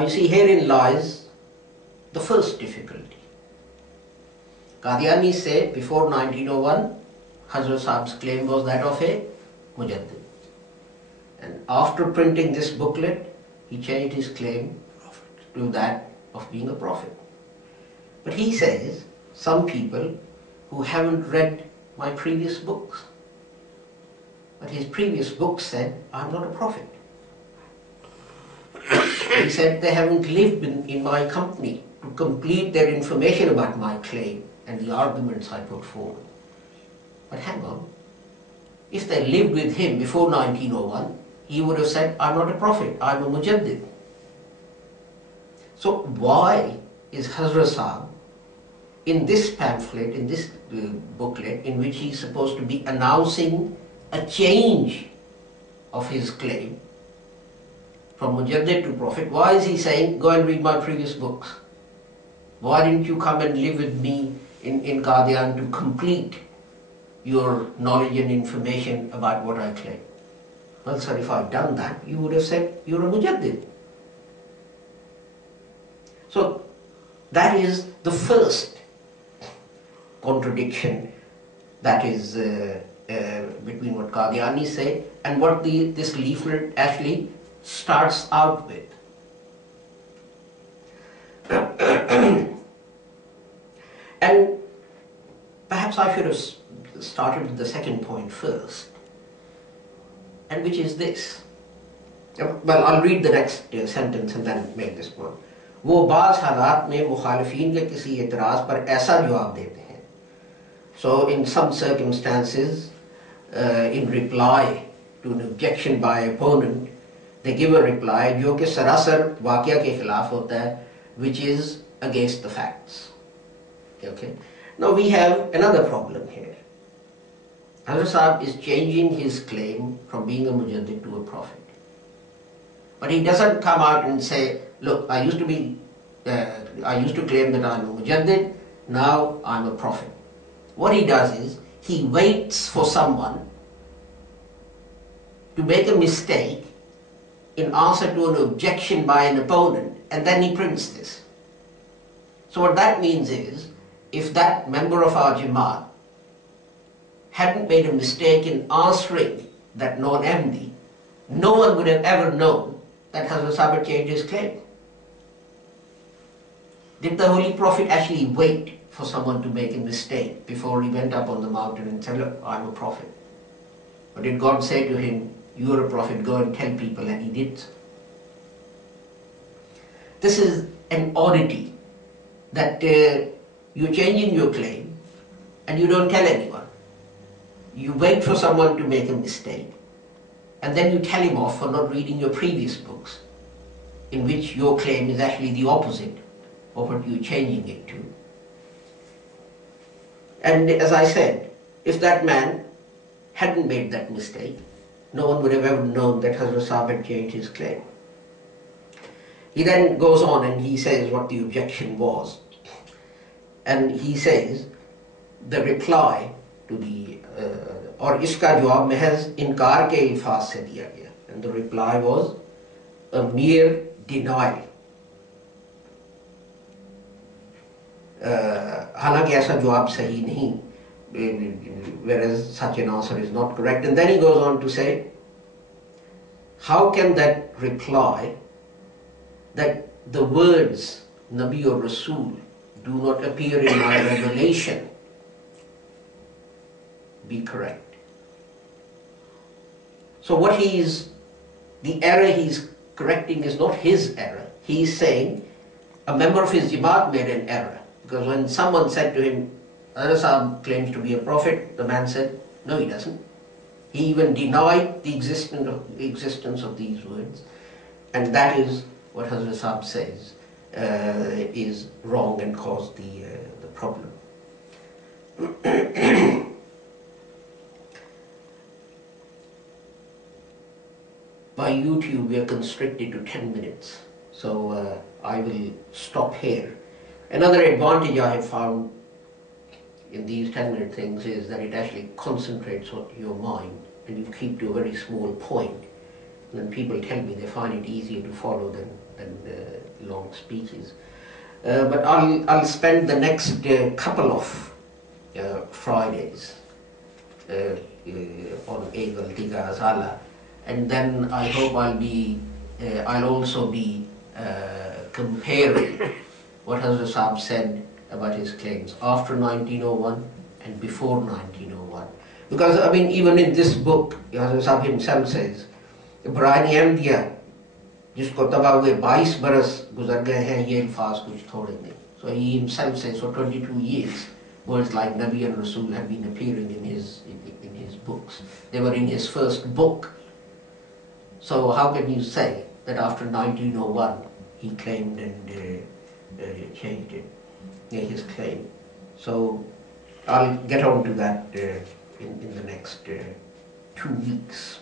You see, herein lies the first difficulty. Qadiani said before 1901, Hazrat Sahib's claim was that of a mujaddid. And after printing this booklet, he changed his claim to that of being a prophet. But he says, some people who haven't read my previous books, but his previous books said, I'm not a prophet. He said they haven't lived in my company to complete their information about my claim and the arguments I put forward. But hang on, if they lived with him before 1901, he would have said, I'm not a prophet, I'm a mujaddid. So why is Hazrat Sahib in this pamphlet, in this booklet, in which he's supposed to be announcing a change of his claim from mujaddid to prophet, why is he saying, go and read my previous books? Why didn't you come and live with me in Qadian to complete your knowledge and information about what I claim? Well, sir, if I'd done that, you would have said, you're a mujaddid. So that is the first contradiction that is between what Qadiani said and what this leaflet actually starts out with. And perhaps I should have started with the second point first, and which is this. Well, I'll read the next sentence and then make this point. वो बाज़ हालात में मुखालिफीन के किसी एतराज़ पर ऐसा जवाब देते हैं. So in some circumstances, in reply to an objection by opponent, they give a reply जो कि सरासर वाक़या के खिलाफ होता है, which is against the facts. Okay. Now we have another problem here. Hazrat Sahib is changing his claim from being a mujaddid to a prophet. But he doesn't come out and say, look, I used to claim that I'm a mujaddid, now I'm a prophet. What he does is, he waits for someone to make a mistake in answer to an objection by an opponent, and then he prints this. So what that means is, if that member of our Jamaat hadn't made a mistake in answering that non-MD, no one would have ever known that Hazrat Sahib had changed his claim. Did the Holy Prophet actually wait for someone to make a mistake before he went up on the mountain and said, look, I'm a prophet? Or did God say to him, you're a prophet, go and tell people, and he did so? This is an oddity, that you're changing your claim and you don't tell anyone. You wait for someone to make a mistake and then you tell him off for not reading your previous books, in which your claim is actually the opposite of what you're changing it to. And as I said, if that man hadn't made that mistake, no one would have ever known that Hazrat Sahib had changed his claim. He then goes on and he says what the objection was. And he says, the reply to the, और इसका जवाब महज इनकार के अल्फाज से दिया गया. And the reply was a mere denial. हालांकि ऐसा जवाब सही नहीं, whereas such an answer is not correct. And then he goes on to say, how can that reply, that the words Nabi or Rasul do not appear in my revelation, be correct? So what the error he's correcting is not his error. He's saying a member of his Jamaat made an error. Because when someone said to him, Hazrat Sahib claims to be a prophet, the man said, no, he doesn't. He even denied the existence of these words. And that is what Hazrat Sahib says is wrong and caused the problem. By YouTube, we are constricted to 10 minutes. So I will stop here. Another advantage I have found in these 10-minute things is that it actually concentrates on your mind and you keep to a very small point. And then people tell me they find it easier to follow than long speeches. But I'll spend the next couple of Fridays on Egal Diga Zala, and then I hope I'll also be comparing what Hazrat Sahib said about his claims after 1901 and before 1901. Because I mean, even in this book, Hazrat Sahib himself says, Brani Ahmadiyya, जिसको तबाह हुए 22 बरस गुजर गए हैं, ये अल्फाज कुछ थोड़े नहीं. So he himself says for 22 years words like Nabi and Rasul have been appearing in his books. They were in his first book. So how can you say that after 1901 he claimed and changed it, his claim? So I'll get on to that in the next 2 weeks.